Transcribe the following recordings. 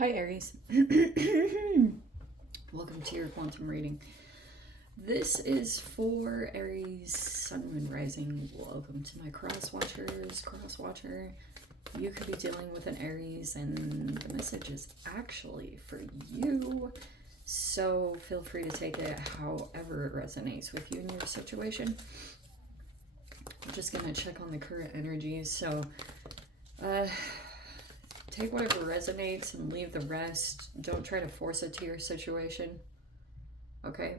Hi Aries. Welcome to your quantum reading. This is for Aries, Sun, Moon, Rising. Welcome to my cross watchers. Cross watcher, you could be dealing with an Aries and the message is actually for you. So feel free to take it however it resonates with you in your situation. I'm just going to check on the current energies. So, take whatever resonates and leave the rest. Don't try to force it to your situation. Okay?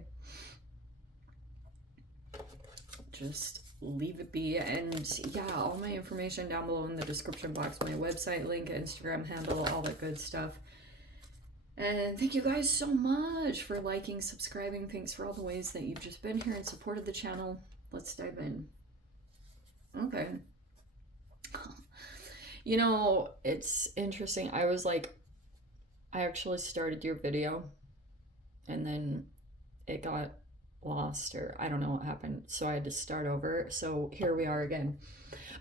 Just leave it be. And yeah, all my information down below in the description box. My website link, Instagram handle, all that good stuff. And thank you guys so much for liking, subscribing. Thanks for all the ways that you've just been here and supported the channel. Let's dive in. Okay. You know, it's interesting. I actually started your video and then it got lost, or I don't know what happened. So I had to start over. So here we are again.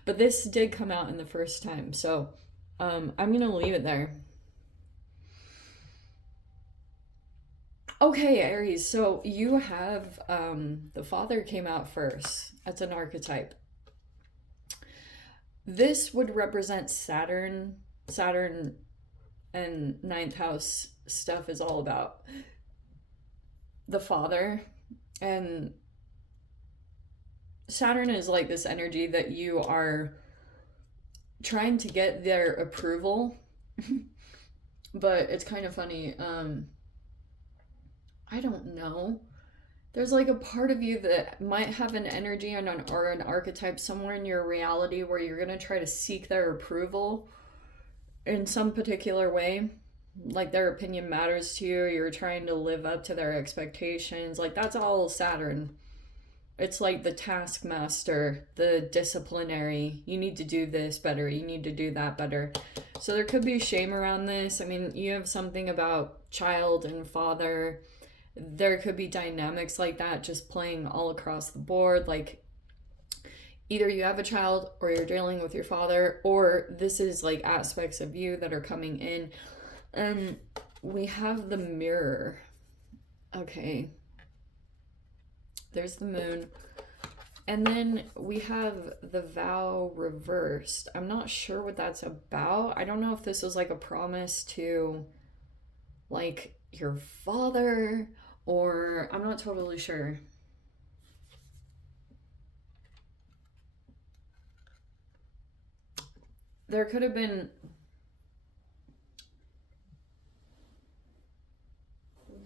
But this did come out in the first time. So I'm going to leave it there. Okay, Aries. So you have the father came out first. That's an archetype. This would represent Saturn. Saturn and ninth house stuff is all about the father. And Saturn is like this energy that you are trying to get their approval. But it's kind of funny. I don't know. There's like a part of you that might have an energy or an archetype somewhere in your reality where you're going to try to seek their approval in some particular way. Like their opinion matters to you. You're trying to live up to their expectations. Like that's all Saturn. It's like the taskmaster, the disciplinary. You need to do this better. You need to do that better. So there could be shame around this. I mean, you have something about child and father. There could be dynamics like that just playing all across the board. Like either you have a child or you're dealing with your father, or this is like aspects of you that are coming in. And we have the mirror. Okay. There's the moon. And then we have the vow reversed. I'm not sure what that's about. I don't know if this was like a promise to like your father, or I'm not totally sure. There could have been,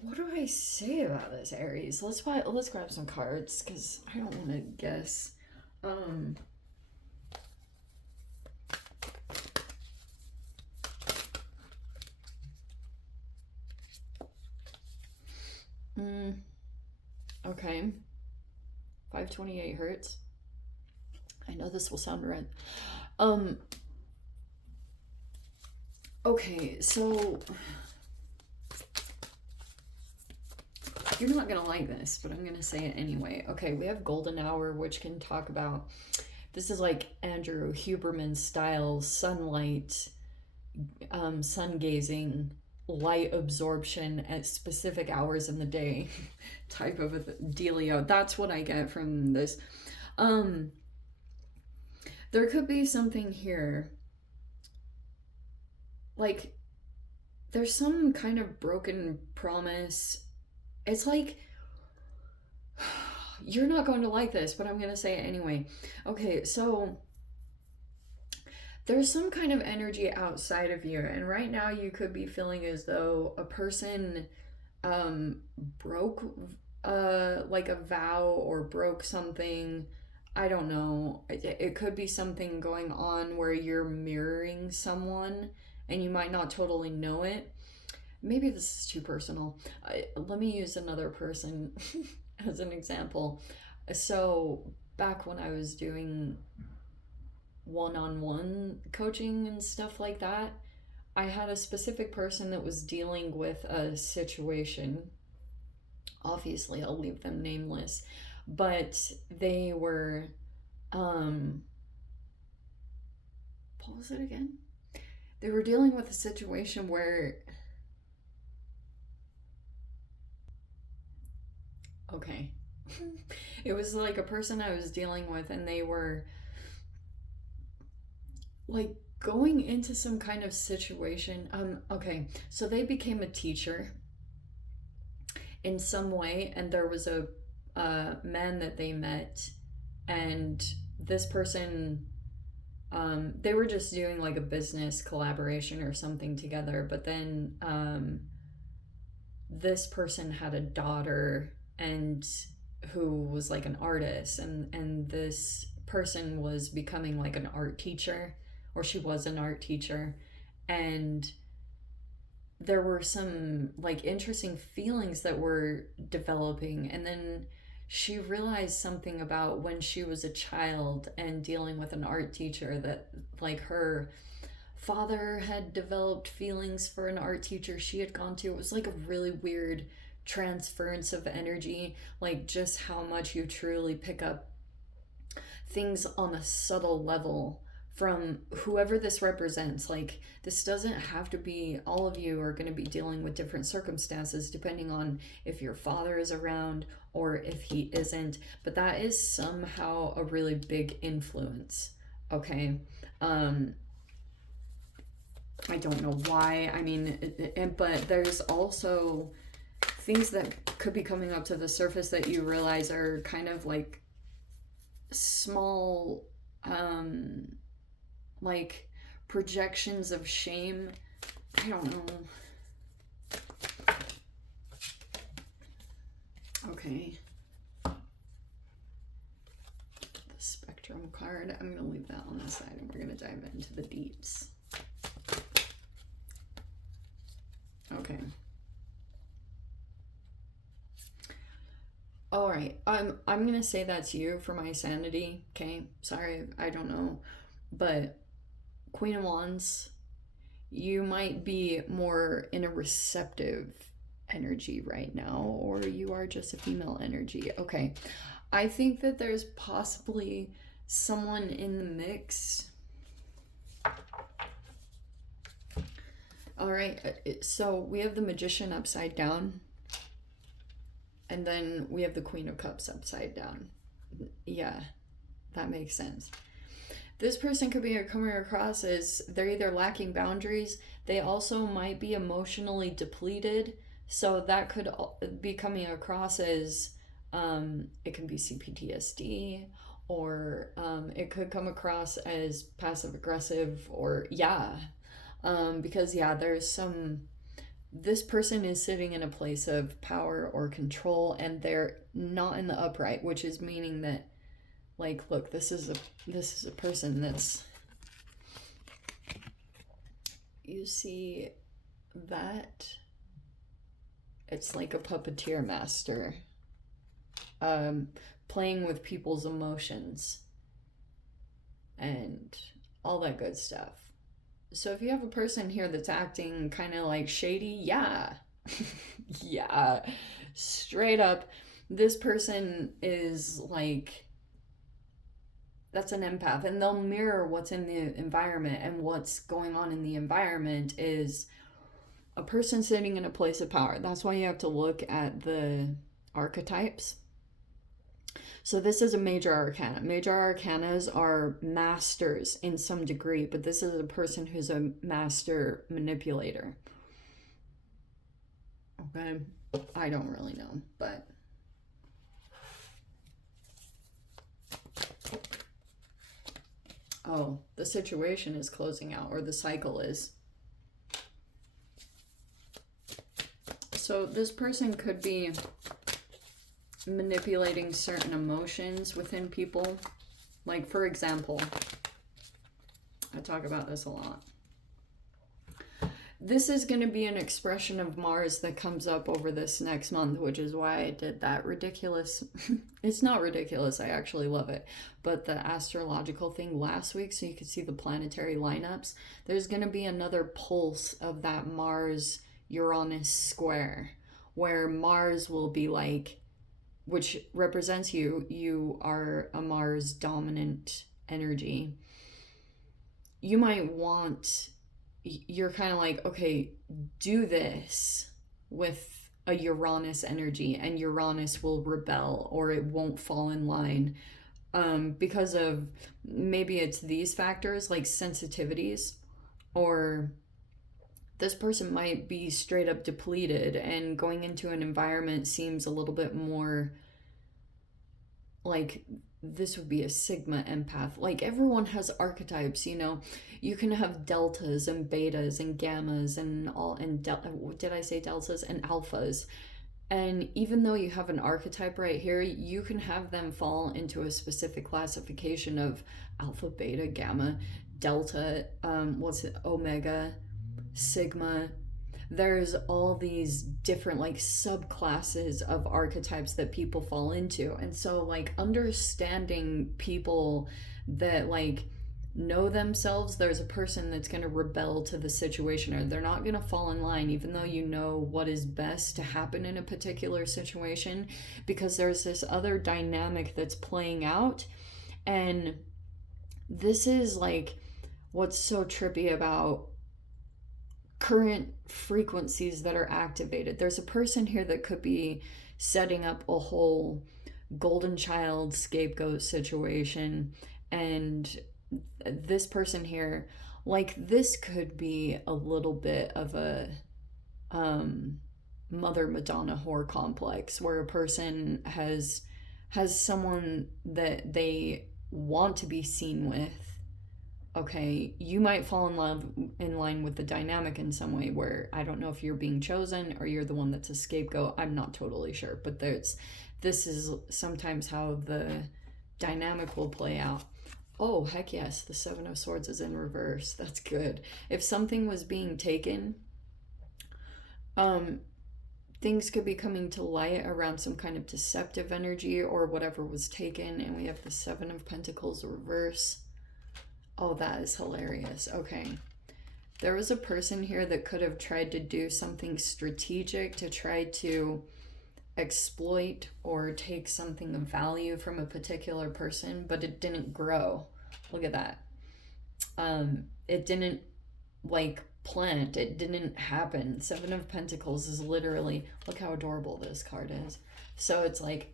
what do I say about this, Aries? Let's grab some cards because I don't want to guess. Okay. 528 hertz. I know this will sound red. Okay, so you're not gonna like this, but I'm gonna say it anyway. Okay, we have golden hour, which can talk about, this is like Andrew Huberman style sunlight, sun gazing, light absorption at specific hours in the day type of a dealio. That's what I get from this. There could be something here like there's some kind of broken promise. It's like, you're not going to like this, but I'm going to say it anyway. Okay, so there's some kind of energy outside of you, and right now you could be feeling as though a person broke like a vow or broke something. I don't know. It could be something going on where you're mirroring someone and you might not totally know it. Maybe this is too personal. Let me use another person as an example. So back when I was doing one-on-one coaching and stuff like that, I had a specific person that was dealing with a situation. Obviously, I'll leave them nameless, but they were, what was it again? They were dealing with a situation where Okay. It was like a person I was dealing with, and they were like going into some kind of situation. Okay, so they became a teacher in some way, and there was a man that they met, and this person, they were just doing like a business collaboration or something together, but then this person had a daughter and who was like an artist, and this person was becoming like an art teacher, or she was an art teacher, and there were some like interesting feelings that were developing, and then she realized something about when she was a child and dealing with an art teacher, that like her father had developed feelings for an art teacher she had gone to. It was like a really weird transference of energy, like just how much you truly pick up things on a subtle level from whoever this represents. Like, this doesn't have to be, all of you are going to be dealing with different circumstances depending on if your father is around or if he isn't, but that is somehow a really big influence. Okay. I don't know why. I mean, but there's also things that could be coming up to the surface that you realize are kind of like small, like projections of shame. I don't know. Okay. The spectrum card. I'm going to leave that on the side, and we're going to dive into the deeps. Okay. All right. I'm going to say that's you for my sanity. Okay. Sorry. I don't know. But Queen of Wands, you might be more in a receptive energy right now, or you are just a female energy. Okay. I think that there's possibly someone in the mix. All right. So we have the Magician upside down, and then we have the Queen of Cups upside down. Yeah, that makes sense. This person could be coming across as they're either lacking boundaries, they also might be emotionally depleted. So that could be coming across as it can be CPTSD, or it could come across as passive aggressive, or because there's some, this person is sitting in a place of power or control, and they're not in the upright, which is meaning that, like, look, this is a person that's, you see that it's like a puppeteer master, playing with people's emotions and all that good stuff. So if you have a person here that's acting kind of like shady, yeah, straight up, this person is like, that's an empath, and they'll mirror what's in the environment, and what's going on in the environment is a person sitting in a place of power. That's why you have to look at the archetypes. So this is a major arcana. Major arcanas are masters in some degree, but this is a person who's a master manipulator. Okay, I don't really know, but oh, the situation is closing out, or the cycle is. So this person could be manipulating certain emotions within people. Like, for example, I talk about this a lot. This is going to be an expression of Mars that comes up over this next month, which is why I did that ridiculous, it's not ridiculous, I actually love it, but the astrological thing last week, so you could see the planetary lineups. There's going to be another pulse of that Mars-Uranus square, where Mars will be like, which represents you are a Mars dominant energy. You might want, you're kind of like, okay, do this with a Uranus energy, and Uranus will rebel or it won't fall in line, because of maybe it's these factors like sensitivities, or this person might be straight up depleted and going into an environment seems a little bit more like this would be a Sigma empath. Like everyone has archetypes, you know. You can have deltas and betas and gammas and all, and did I say deltas and alphas? And even though you have an archetype right here, you can have them fall into a specific classification of alpha, beta, gamma, delta, omega, sigma. There's all these different like subclasses of archetypes that people fall into. And so like understanding people that like know themselves, there's a person that's going to rebel to the situation, or they're not going to fall in line even though you know what is best to happen in a particular situation, because there's this other dynamic that's playing out. And this is like what's so trippy about current frequencies that are activated. There's a person here that could be setting up a whole golden child scapegoat situation, and this person here, like this could be a little bit of a mother Madonna whore complex, where a person has someone that they want to be seen with. Okay, you might fall in line with the dynamic in some way, where I don't know if you're being chosen or you're the one that's a scapegoat. I'm not totally sure, but this is sometimes how the dynamic will play out. Oh, heck yes, the Seven of Swords is in reverse. That's good. If something was being taken, things could be coming to light around some kind of deceptive energy or whatever was taken. And we have the Seven of Pentacles reverse. Oh, that is hilarious. Okay. There was a person here that could have tried to do something strategic to try to exploit or take something of value from a particular person, but it didn't grow. Look at that. It didn't like plant. It didn't happen. Seven of Pentacles is literally, look how adorable this card is. So it's like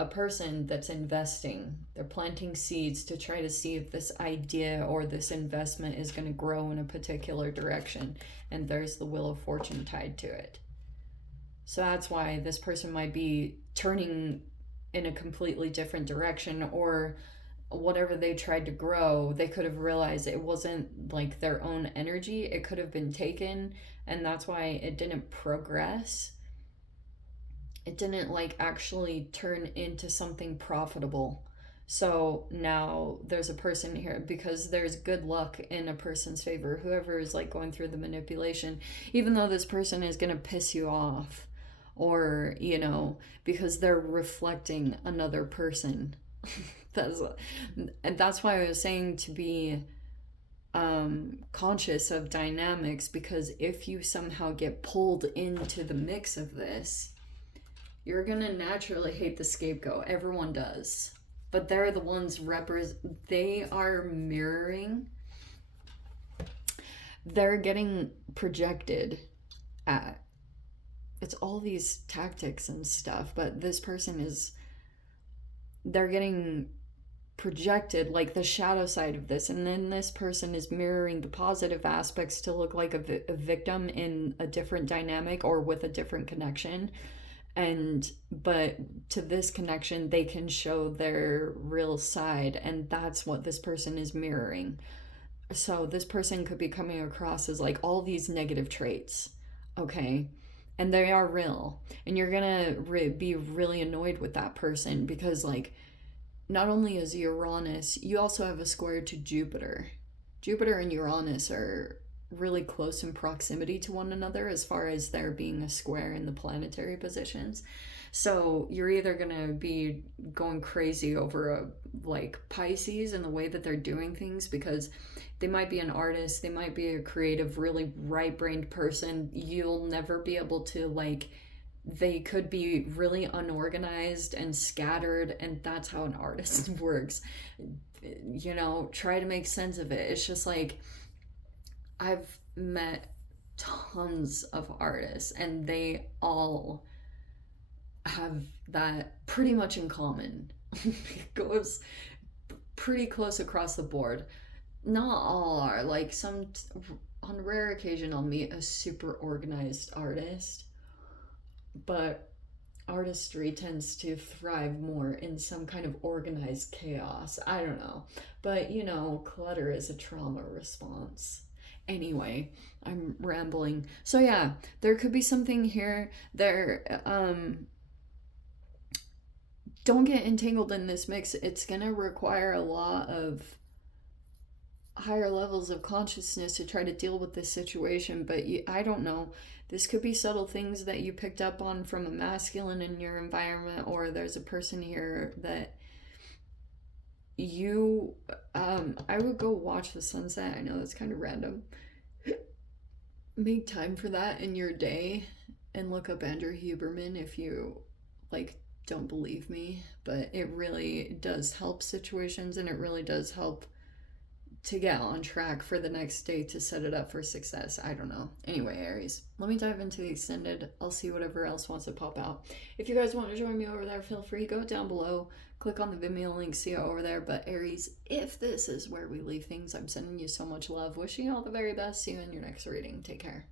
a person that's investing. They're planting seeds to try to see if this idea or this investment is going to grow in a particular direction. And there's the Wheel of Fortune tied to it. So that's why this person might be turning in a completely different direction, or whatever they tried to grow, they could have realized it wasn't like their own energy. It could have been taken, and that's why it didn't progress. It didn't like actually turn into something profitable. So now there's a person here, because there's good luck in a person's favor, whoever is like going through the manipulation, even though this person is going to piss you off, or, you know, because they're reflecting another person. That's why I was saying to be conscious of dynamics, because if you somehow get pulled into the mix of this, you're gonna naturally hate the scapegoat. Everyone does. But they're the ones they are mirroring. They're getting projected at. It's all these tactics and stuff, but this person they're getting projected like the shadow side of this, and then this person is mirroring the positive aspects to look like a victim in a different dynamic or with a different connection. But to this connection, they can show their real side, and that's what this person is mirroring. So this person could be coming across as like all these negative traits, okay? And they are real. And you're gonna be really annoyed with that person, because like, not only is Uranus, you also have a square to Jupiter. Jupiter and Uranus are really close in proximity to one another as far as there being a square in the planetary positions. So you're either gonna be going crazy over like Pisces and the way that they're doing things, because they might be an artist, they might be a creative, really right-brained person. You'll never be able to like, they could be really unorganized and scattered, and that's how an artist works. You know, try to make sense of it. It's just like, I've met tons of artists, and they all have that pretty much in common. It goes pretty close across the board. Not all are. Like, on rare occasion, I'll meet a super organized artist, but artistry tends to thrive more in some kind of organized chaos. I don't know. But, clutter is a trauma response. Anyway, I'm rambling. So, yeah, there could be something here. Don't get entangled in this mix. It's going to require a lot of higher levels of consciousness to try to deal with this situation, but I don't know. This could be subtle things that you picked up on from a masculine in your environment, or there's a person here that I would go watch the sunset. I know that's kind of random. Make time for that in your day and look up Andrew Huberman if you don't believe me, but it really does help situations, and it really does help to get on track for the next day to set it up for success. I don't know. Anyway, Aries, let me dive into the extended. I'll see whatever else wants to pop out. If you guys want to join me over there, feel free. Go down below, click on the Vimeo link, see it over there. But Aries, if this is where we leave things, I'm sending you so much love. Wishing you all the very best. See you in your next reading. Take care.